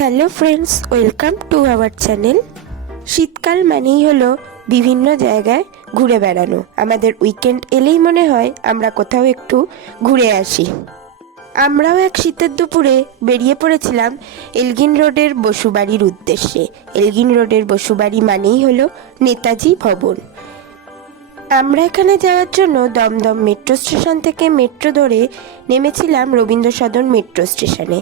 Hello friends, welcome to our channel. শীতকাল মানেই হলো বিভিন্ন জায়গায় ঘুরে বেড়ানো। আমাদের উইকেন্ড এলেই মনে হয় আমরা কোথাও একটু ঘুরে আসি। আমরাও এক শীতের দুপুরে বেরিয়ে পড়েছিলাম এলগিন রোডের বসুবাড়ির উদ্দেশ্যে। এলগিন রোডের বসুবাড়ি মানেই হলো নেতাজি ভবন। আমরা এখানে যাওয়ার জন্য দমদম মেট্রো স্টেশন থেকে মেট্রো ধরে নেমেছিলাম রবীন্দ্র সদন মেট্রো স্টেশনে।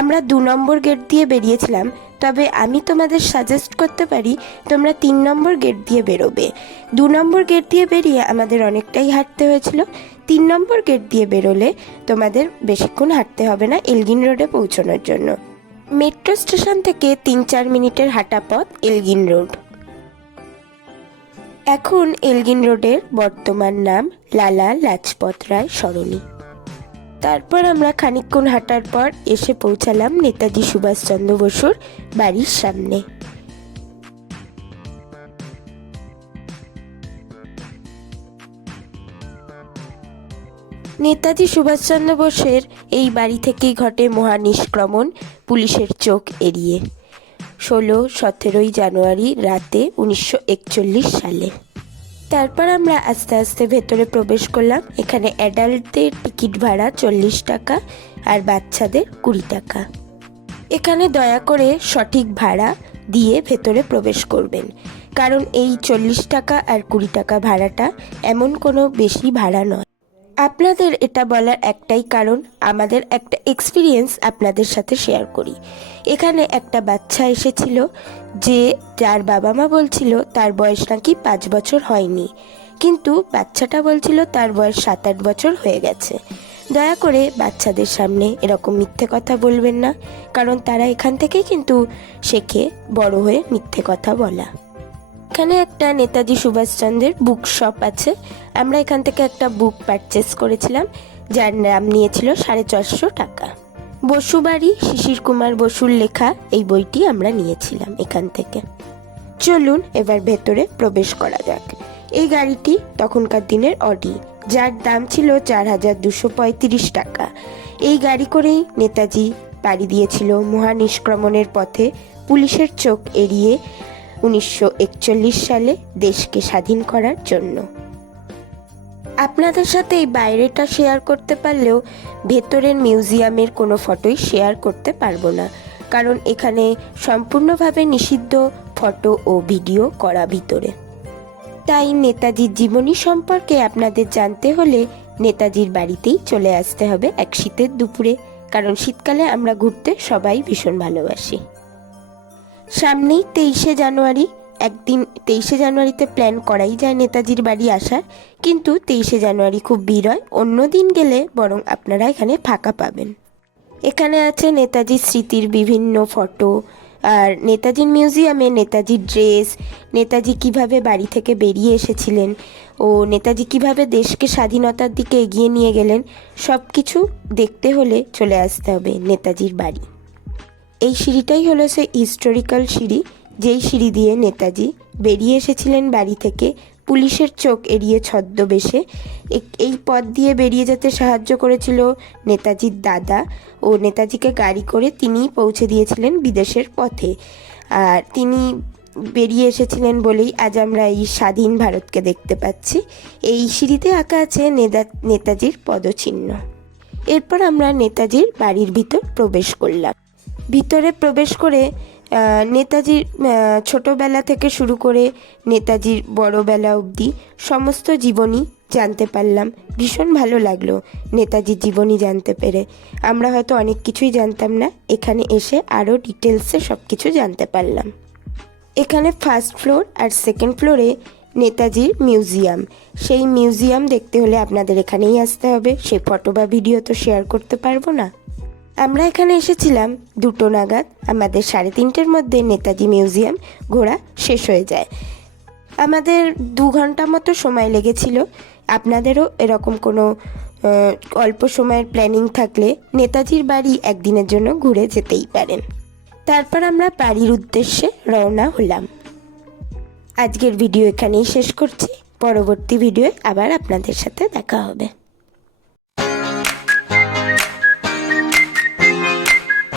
আমরা 2 নম্বর গেট দিয়ে বেরিয়েছিলাম, তবে আমি তোমাদের সাজেস্ট করতে পারি তোমরা 3 নম্বর গেট দিয়ে বেরোবে। 2 নম্বর গেট দিয়ে বেরিয়ে আমাদের অনেকটাই হাঁটতে হয়েছিল। 3 নম্বর গেট দিয়ে বেরোলে তোমাদের বেশিক্ষণ হাঁটতে হবে না এলগিন রোডে পৌঁছানোর জন্য। মেট্রো স্টেশন থেকে 3-4 মিনিটের হাঁটা পথ এলগিন রোড। এখন এলগিন রোডের বর্তমান নাম লালা লাজপত রায় সরণি। তারপর আমরা খানিকক্ষণ হাঁটার পর এসে পৌঁছালাম নেতাজি সুভাষচন্দ্র বসুর বাড়ির সামনে। নেতাজি সুভাষচন্দ্র বোসের এই বাড়ি থেকেই ঘটে মহানিষ্ক্রমণ পুলিশের চোখ এড়িয়ে 16-17 জানুয়ারি রাতে 1941 সালে। তারপর আমরা আস্তে আস্তে ভেতরে প্রবেশ করলাম। এখানে অ্যাডাল্টদের টিকিট ভাড়া 40 টাকা আর বাচ্চাদের 20 টাকা। এখানে দয়া করে সঠিক ভাড়া দিয়ে ভেতরে প্রবেশ করবেন, কারণ এই 40 টাকা আর 20 টাকা ভাড়াটা এমন কোনো বেশি ভাড়া নয়। আপনাদের এটা বলার একটাই কারণ, আমাদের একটা এক্সপিরিয়েন্স আপনাদের সাথে শেয়ার করি। এখানে একটা বাচ্চা এসেছিল যার বাবা মা বলছিল তার বয়স নাকি 5 বছর হয়নি, কিন্তু বাচ্চাটা বলছিল তার বয়স 7-8 বছর হয়ে গেছে। দয়া করে বাচ্চাদের সামনে এরকম মিথ্যে কথা বলবেন না, কারণ তারা এখান থেকেই কিন্তু শেখে বড় হয়ে মিথ্যে কথা বলা। এখানে একটা নেতাজি সুভাষচন্দ্রের বুক শপ আছে। আমরা এখান থেকে একটা বুক পারচেস করেছিলাম, যার নাম নিয়েছিল 450 টাকা। বসুবাড়ি শিশির কুমার বসুর লেখা এই বইটি আমরা নিয়েছিলাম এখান থেকে। চলুন এবার ভেতরে প্রবেশ করা যাক। এই গাড়িটি তখনকার দিনের অডি, যার দাম ছিল 4235 টাকা। এই গাড়ি করেই নেতাজি পাড়ি দিয়েছিল মহানিষ্ক্রমণের পথে পুলিশের চোখ এড়িয়ে 1941 সালে দেশকে স্বাধীন করার জন্য। আপনাদের সাথে এই বাইরেটা শেয়ার করতে পারলেও ভেতরের মিউজিয়ামের কোনো ফটোই শেয়ার করতে পারবো না, কারণ এখানে সম্পূর্ণভাবে নিষিদ্ধ ফটো ও ভিডিও করা ভিতরে। তাই নেতাজির জীবনী সম্পর্কে আপনাদের জানতে হলে নেতাজির বাড়িতেই চলে আসতে হবে এক শীতের দুপুরে, কারণ শীতকালে আমরা ঘুরতে সবাই ভীষণ ভালোবাসি। সামনেই 23শে জানুয়ারি। একদিন 23শে জানুয়ারিতে প্ল্যান করাই যায় নেতাজির বাড়ি আসার, কিন্তু 23শে জানুয়ারি খুব ভিড় হয়। অন্য দিন গেলে বরং আপনারা এখানে ফাঁকা পাবেন। এখানে আছে নেতাজির স্মৃতির বিভিন্ন ফটো, আর নেতাজির মিউজিয়ামে নেতাজির ড্রেস, নেতাজি কিভাবে বাড়ি থেকে বেরিয়ে এসেছিলেন ও নেতাজি কিভাবে দেশকে স্বাধীনতার দিকে এগিয়ে নিয়ে গেলেন, সব কিছু দেখতে হলে চলে আসতে হবে নেতাজির বাড়ি। এই সিঁড়িটাই হলো সে হিস্টোরিক্যাল সিঁড়ি, যেই সিঁড়ি দিয়ে নেতাজি বেরিয়ে এসেছিলেন বাড়ি থেকে পুলিশের চোখ এড়িয়ে ছদ্মবেশে। এই পথ দিয়ে বেরিয়ে যেতে সাহায্য করেছিল নেতাজির দাদা, ও নেতাজিকে গাড়ি করে তিনিই পৌঁছে দিয়েছিলেন বিদেশের পথে। আর তিনি বেরিয়ে এসেছিলেন বলেই আজ আমরা এই স্বাধীন ভারতকে দেখতে পাচ্ছি। এই সিঁড়িতে আঁকা আছে নেতাজির পদচিহ্ন। এরপর আমরা নেতাজির বাড়ির ভিতর প্রবেশ করলাম। ভিতরে প্রবেশ করে নেতাজির ছোটোবেলা থেকে শুরু করে নেতাজির বড়োবেলা অবধি সমস্ত জীবনী জানতে পারলাম। ভীষণ ভালো লাগলো নেতাজির জীবনী জানতে পেরে। আমরা হয়তো অনেক কিছুই জানতাম না, এখানে এসে আরও ডিটেলসে সব কিছু জানতে পারলাম। এখানে ফার্স্ট ফ্লোর আর সেকেন্ড ফ্লোরে নেতাজির মিউজিয়াম। সেই মিউজিয়াম দেখতে হলে আপনাদের এখানেই আসতে হবে, সেই ফটো বা ভিডিও তো শেয়ার করতে পারবো না। আমরা এখানে এসেছিলাম 2টো নাগাদ। আমাদের 3:30-র মধ্যে নেতাজি মিউজিয়াম ঘোরা শেষ হয়ে যায়। আমাদের 2 ঘন্টা মতো সময় লেগেছিল। আপনাদেরও এরকম কোনো অল্প সময়ের প্ল্যানিং থাকলে নেতাজির বাড়ি একদিনের জন্য ঘুরে যেতেই পারেন। তারপর আমরা বাড়ির উদ্দেশ্যে রওনা হলাম। আজকের ভিডিও এখানেই শেষ করছি। পরবর্তী ভিডিওয় আবার আপনাদের সাথে দেখা হবে।